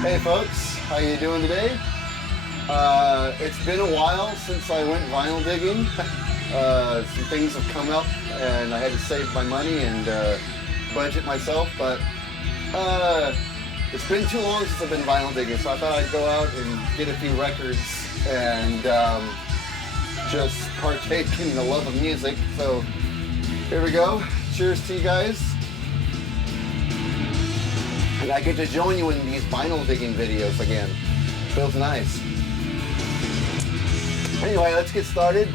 Hey folks, how you doing today? It's been a while since I went vinyl digging. Some things have come up and I had to save my money and budget myself, but it's been too long since I've been vinyl digging, so I thought I'd go out and get a few records and just partake in the love of music. So here we go. Cheers to you guys. And I get to join you in these vinyl digging videos again. Feels nice. Anyway, let's get started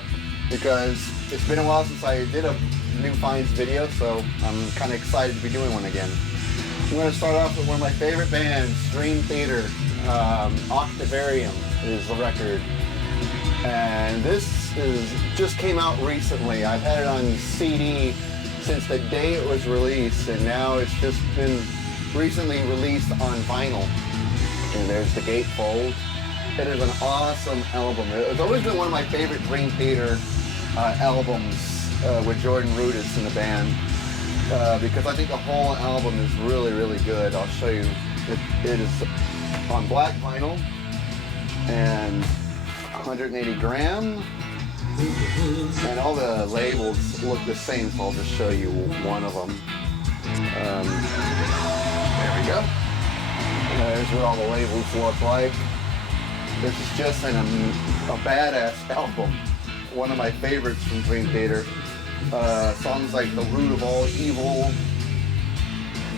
because it's been a while since I did a new finds video, so I'm kind of excited to be doing one again. I'm going to start off with one of my favorite bands, Dream Theater. Octavarium is the record. And this just came out recently. I've had it on CD since the day it was released, and now it's just been recently released on vinyl. And there's the gatefold. It is an awesome album. It's always been one of my favorite Dream Theater albums with Jordan Rudess in the band because I think the whole album is really, really good. I'll show you. It is on black vinyl and 180 gram. And all the labels look the same, so I'll just show you one of them. There we go. There's what all the labels look like. This is just a badass album. One of my favorites from Dream Theater. Songs like The Root of All Evil,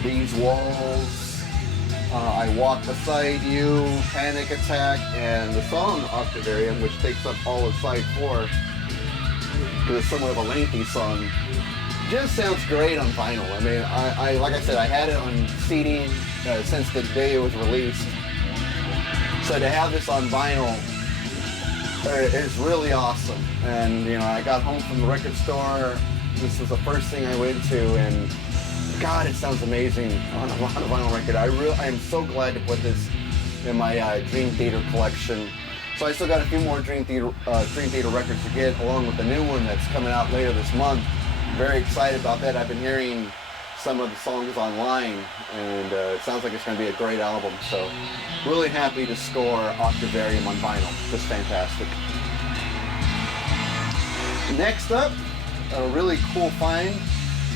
These Walls, I Walk Beside You, Panic Attack, and the song Octavarium, which takes up all of side 4. It's somewhat of a lengthy song. Just sounds great on vinyl. I mean, I like I said, I had it on CD since the day it was released. So to have this on vinyl is really awesome. And you know, I got home from the record store. This was the first thing I went to, and God, it sounds amazing on a vinyl record. I am so glad to put this in my Dream Theater collection. So I still got a few more Dream Theater records to get, along with the new one that's coming out later this month. Very excited about that. I've been hearing some of the songs online, and it sounds like it's going to be a great album. So really happy to score Octavarium on vinyl. Just fantastic. Next up, a really cool find,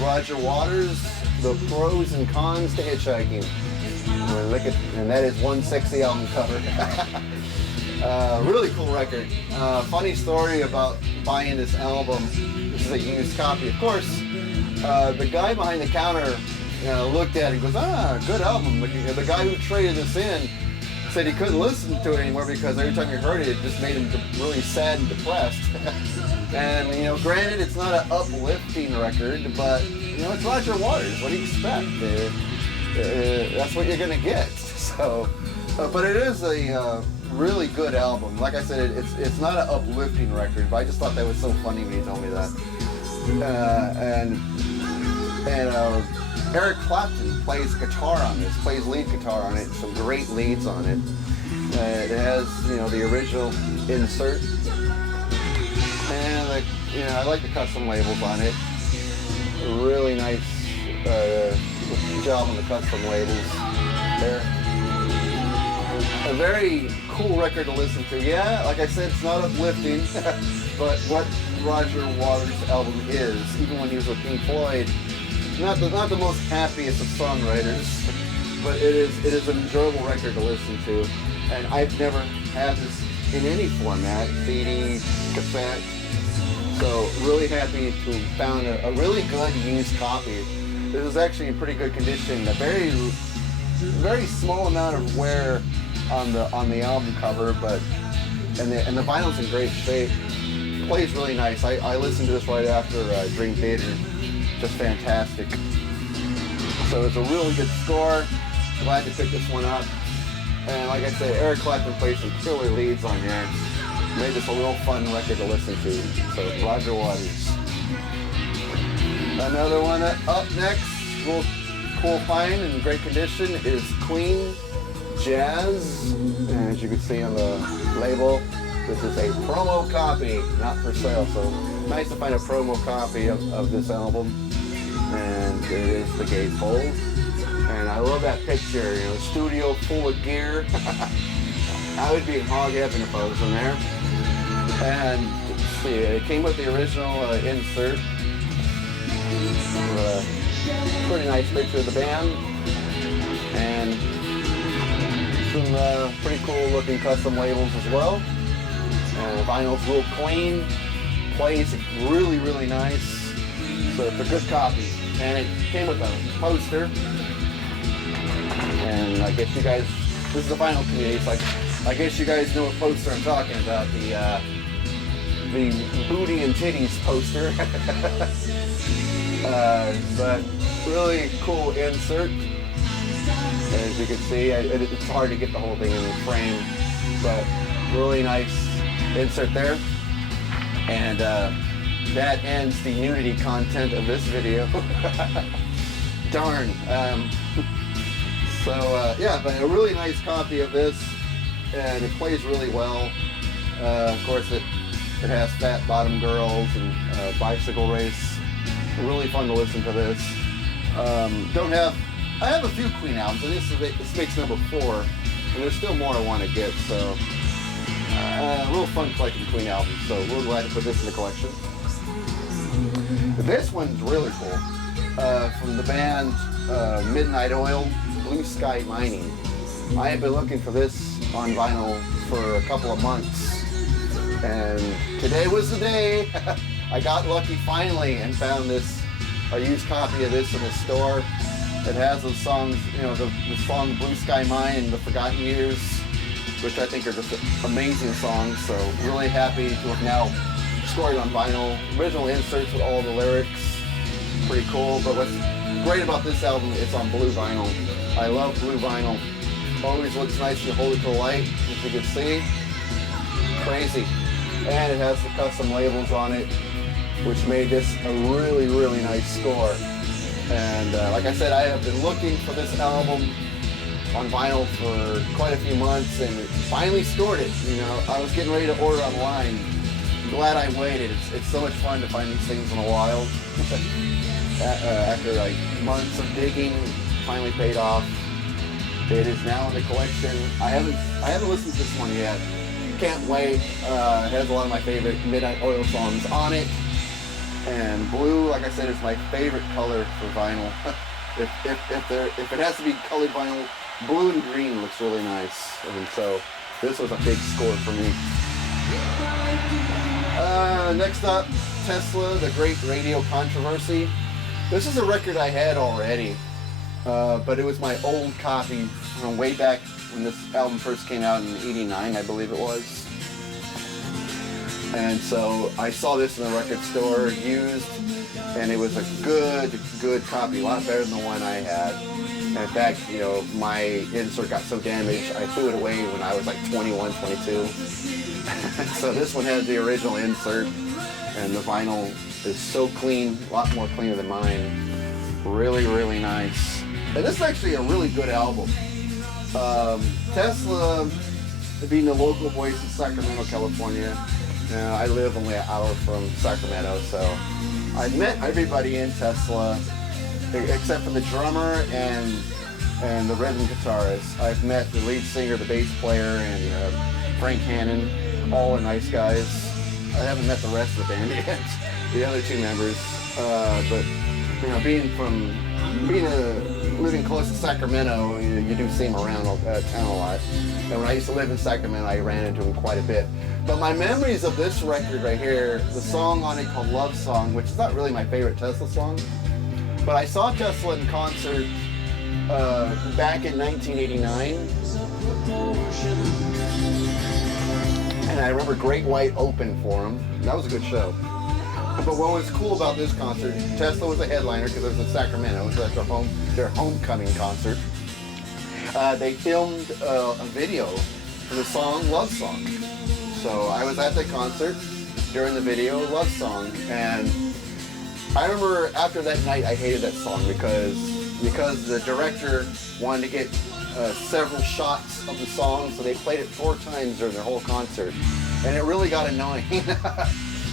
Roger Waters, The Pros and Cons to Hitchhiking. And that is one sexy album cover. Really cool record. Funny story about buying this album. This is a used copy. Of course, the guy behind the counter looked at it and goes, good album. The guy who traded this in said he couldn't listen to it anymore because every time he heard it, it just made him really sad and depressed. And, you know, granted, it's not an uplifting record, but, you know, it's Roger Waters. What do you expect? That's what you're going to get. So, but it is a really good album. Like I said, it's not an uplifting record, but I just thought that was so funny when he told me that. And Eric Clapton plays guitar on this, plays lead guitar on it. Some great leads on it. It has, you know, the original insert, and I like the custom labels on it. Really nice job on the custom labels there. A very cool record to listen to. Yeah, like I said, it's not uplifting, but what Roger Waters' album is, even when he was with Pink Floyd, not the most happiest of songwriters, but it is an enjoyable record to listen to. And I've never had this in any format, CD, cassette. So really happy to have found a really good used copy. This is actually in pretty good condition. A very small amount of wear on the album cover, but and the vinyl's in great shape. Plays really nice. I listened to this right after Dream Theater. Just fantastic. So it's a really good score. Glad to pick this one up. And like I said, Eric Clapton plays some killer leads on here. Made this a real fun record to listen to. So Roger Waters. Another one up next, real cool find in great condition, is Queen Jazz. And as you can see on the label, this is a promo copy, not for sale. So nice to find a promo copy of this album. And it is the gatefold. And I love that picture, you know, studio full of gear. I would be in hog heaven if I was in there. And let's see, it came with the original insert. Pretty nice picture of the band. And some pretty cool looking custom labels as well. And vinyl's real clean. Plays really, really nice. So it's a good copy. And it came with a poster. And I guess you guys, this is the vinyl community, so I guess you guys know what poster I'm talking about. The booty and titties poster. But really cool insert. As you can see, it's hard to get the whole thing in the frame, but really nice insert there. And that ends the nudity content of this video. Darn. Yeah, but a really nice copy of this, and it plays really well. Of course, it has Fat Bottom Girls and Bicycle Race. Really fun to listen to this. I have a few Queen albums, and this makes number 4, and there's still more I want to get. So, real fun collecting Queen albums. So we're glad to put this in the collection. This one's really cool. From the band Midnight Oil, Blue Sky Mining. I have been looking for this on vinyl for a couple of months, and today was the day. I got lucky finally and found a used copy of this in the store. It has those songs, you know, the song Blue Sky Mine and The Forgotten Years, which I think are just amazing songs. So really happy to have now scored it on vinyl. Original inserts with all the lyrics. Pretty cool. But what's great about this album, it's on blue vinyl. I love blue vinyl. Always looks nice when you hold it to the light, as you can see. Crazy. And it has the custom labels on it, which made this a really, really nice score. And like I said, I have been looking for this album on vinyl for quite a few months, and finally scored it. You know, I was getting ready to order online. I'm glad I waited. It's so much fun to find these things in the wild. After like months of digging, finally paid off. It is now in the collection. I haven't listened to this one yet. Can't wait. It has a lot of my favorite Midnight Oil songs on it. And blue, like I said, is my favorite color for vinyl. if it has to be colored vinyl, blue and green looks really nice. And so this was a big score for me. Next up, Tesla, The Great Radio Controversy. This is a record I had already, but it was my old copy from way back when this album first came out in '89, I believe it was. And so I saw this in the record store, used, and it was a good copy, a lot better than the one I had. And in fact, you know, my insert got so damaged, I threw it away when I was like 21, 22. So this one has the original insert, and the vinyl is so clean, a lot more cleaner than mine. Really, really nice. And this is actually a really good album. Tesla, being the local voice in Sacramento, California, I live only an hour from Sacramento, so I met everybody in Tesla except for the drummer and the rhythm guitarist. I've met the lead singer, the bass player, and Frank Hannon. All are nice guys. I haven't met the rest of the band yet, the other 2 members. But you know, living close to Sacramento, you do see them around town a lot. And when I used to live in Sacramento, I ran into them quite a bit. But my memories of this record right here, the song on it called Love Song, which is not really my favorite Tesla song, but I saw Tesla in concert back in 1989. And I remember Great White opened for them. That was a good show. But what was cool about this concert, Tesla was a headliner because it was in Sacramento, so that's their homecoming concert. They filmed a video for the song Love Song. So I was at the concert during the video Love Song, and I remember after that night I hated that song because the director wanted to get several shots of the song, so they played it 4 times during their whole concert, and it really got annoying.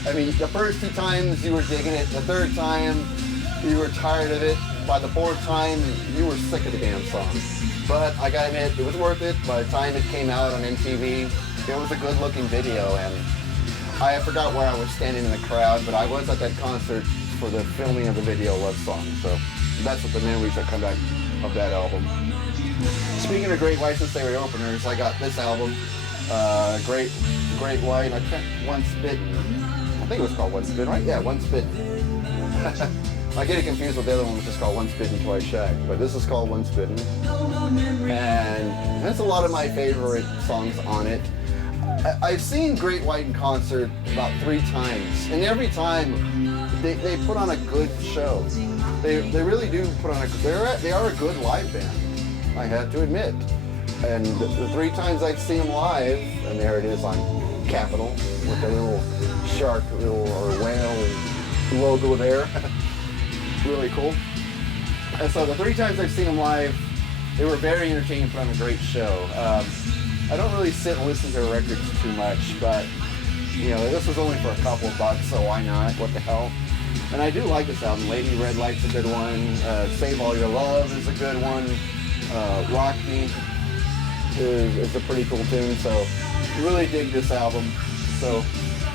I mean, the first 2 times you were digging it, the 3rd time you were tired of it, by the fourth time, you were sick of the damn song. But I gotta admit, it was worth it. By the time it came out on MTV, it was a good-looking video, and I forgot where I was standing in the crowd, but I was at that concert for the filming of the video Love Song. So that's what the memories that come back of that album. Speaking of Great White, since they were openers, I got this album, Great White. I can't, Once Bitten. I think it was called Once Bitten, right? Yeah, Once Bitten. I get it confused with the other one, which is called Once Bitten, Twice Shy. But this is called Once Bitten. And that's a lot of my favorite songs on it. I've seen Great White in concert about 3 times. And every time, they put on a good show. They really do put on they are a good live band, I have to admit. And the 3 times I've seen them live, and there it is on Capitol with the little shark or whale logo there. Really cool. And so the 3 times I've seen them live, they were very entertaining, put on a great show. I don't really sit and listen to records too much, but you know, this was only for a couple bucks, so why not? What the hell? And I do like this album. Lady Red Light's a good one. Save All Your Love is a good one. Rock Me is a pretty cool tune, so really dig this album. So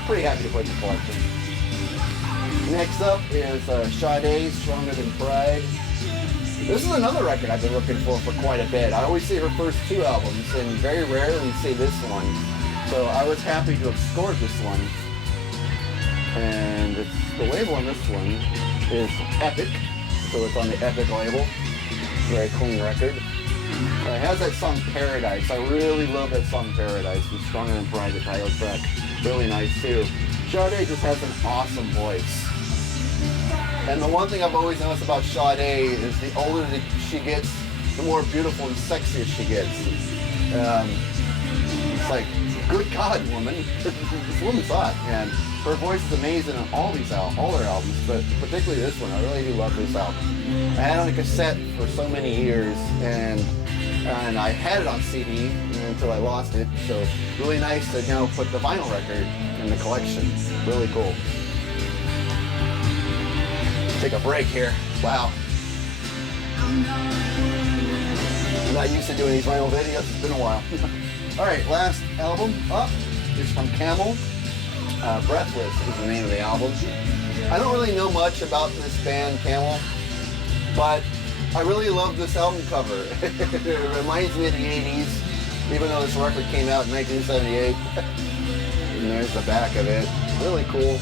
pretty happy to put it in the collection. Next up is Sade, Stronger Than Pride. This is another record I've been looking for quite a bit. I always see her first 2 albums and very rarely see this one. So I was happy to have scored this one. And the label on this one is Epic. So it's on the Epic label. Very clean record. It has that song Paradise. I really love that song Paradise from Stronger Than Pride, the title track. Really nice too. Sade just has an awesome voice. And the one thing I've always noticed about Sade is the older that she gets, the more beautiful and sexier she gets. It's like, good God, woman. This woman's hot, and her voice is amazing on all her albums, but particularly this one. I really do love this album. I had it on a cassette for so many years, and I had it on CD until I lost it. So really nice to now put the vinyl record in the collection. Really cool. Take a break here. Wow. I'm not used to doing these vinyl videos. It's been a while. All right, last album up is from Camel. Breathless is the name of the album. I don't really know much about this band, Camel, but I really love this album cover. It reminds me of the 80s, even though this record came out in 1978. And there's the back of it. Really cool.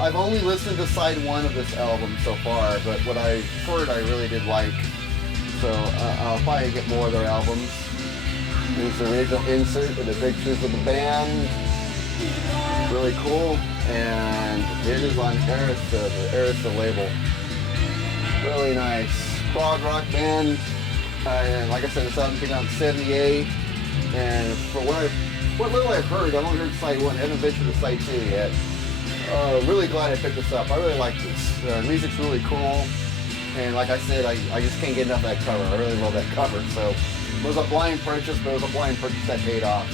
I've only listened to side 1 of this album so far, but what I've heard I really did like. So I'll probably get more of their albums. There's the original insert with the pictures of the band. Really cool. And it is on Arista, the Arista label. Really nice. Prog rock band. And like I said, this album came out in 78. And for what little I've heard, I've only heard side 1. I haven't ventured to side 2 yet. Really glad I picked this up. I really like this. The music's really cool. And like I said, I just can't get enough of that cover. I really love that cover. So it was a blind purchase, but it was a blind purchase that paid off.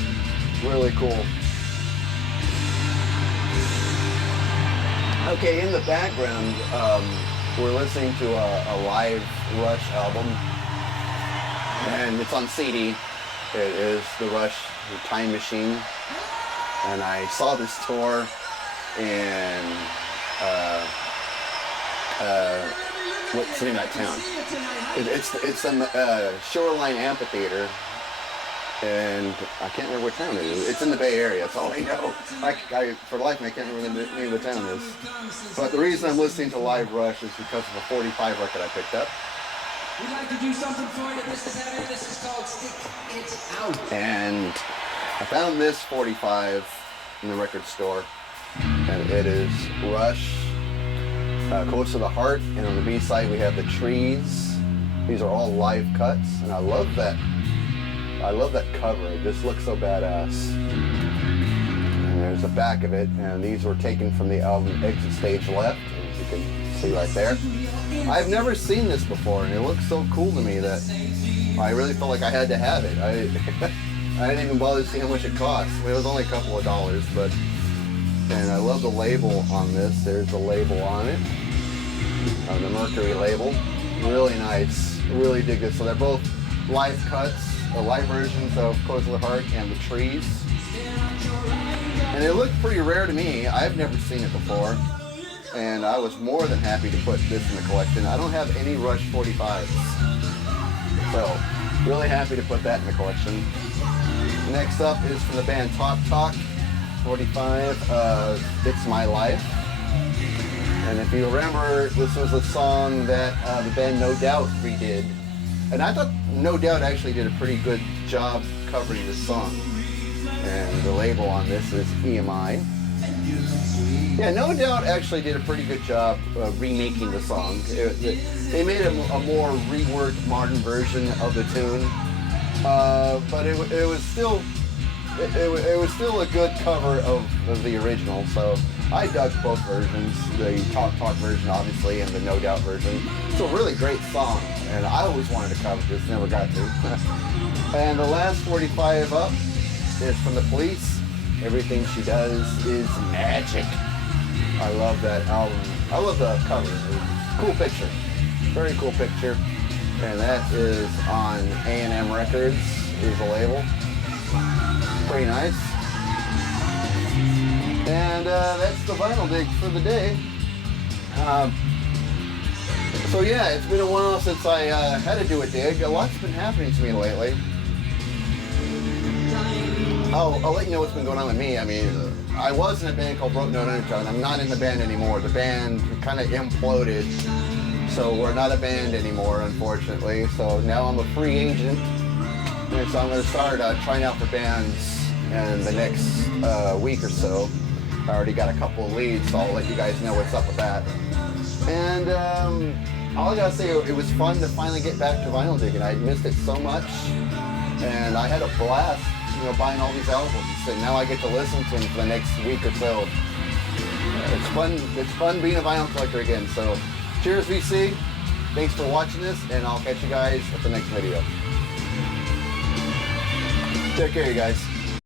Really cool. Okay, in the background, we're listening to a live Rush album. And it's on CD. It is the Rush, the Time Machine. And I saw this tour in what's the name of that town? It's the Shoreline Amphitheater, and I can't remember what town it is. It's in the Bay Area. That's all I know. For life, I can't remember the name of the town is. But the reason I'm listening to Live Rush is because of a 45 record I picked up. We'd like to do something for you. This is called Stick It Out. And I found this 45 in the record store. And it is Rush, Close to the Heart, and on the B-side we have The Trees. These are all live cuts, and I love that cover. It just looks so badass. And there's the back of it, and these were taken from the album Exit Stage Left, as you can see right there. I've never seen this before, and it looks so cool to me that I really felt like I had to have it. I didn't even bother to see how much it cost. It was only a couple of dollars, but... And I love the label on this. There's the label on it, the Mercury label. Really nice. Really dig this. So they're both live cuts, live versions of Close of the Heart and The Trees. And it looked pretty rare to me. I've never seen it before. And I was more than happy to put this in the collection. I don't have any Rush 45s. So, really happy to put that in the collection. Next up is from the band Talk Talk 45, It's My Life. And if you remember, this was a song that the band No Doubt redid. And I thought No Doubt actually did a pretty good job covering this song. And the label on this is EMI. Yeah, No Doubt actually did a pretty good job remaking the song. They made a more reworked modern version of the tune. But it was still a good cover of the original, so I dug both versions, the Talk Talk version obviously and the No Doubt version. It's a really great song, and I always wanted to cover this, never got to. And the last 45 up is from The Police, Everything She Does Is Magic. I love that album. I love the cover. Cool picture. Very cool picture. And that is on A&M Records, is the label. Pretty nice. And that's the vinyl dig for the day. So yeah, it's been a while since I had to do a dig. A lot's been happening to me lately. I'll let you know what's been going on with me. I mean, I was in a band called Broken Note Undertone. I'm not in the band anymore. The band kind of imploded. So we're not a band anymore, unfortunately. So now I'm a free agent. And so I'm going to start trying out for bands in the next week or so. I already got a couple of leads, so I'll let you guys know what's up with that. And all I got to say, it was fun to finally get back to vinyl digging. I missed it so much. And I had a blast, buying all these albums. And now I get to listen to them for the next week or so. It's fun being a vinyl collector again. So cheers, VC. Thanks for watching this, and I'll catch you guys at the next video. Take care, you guys.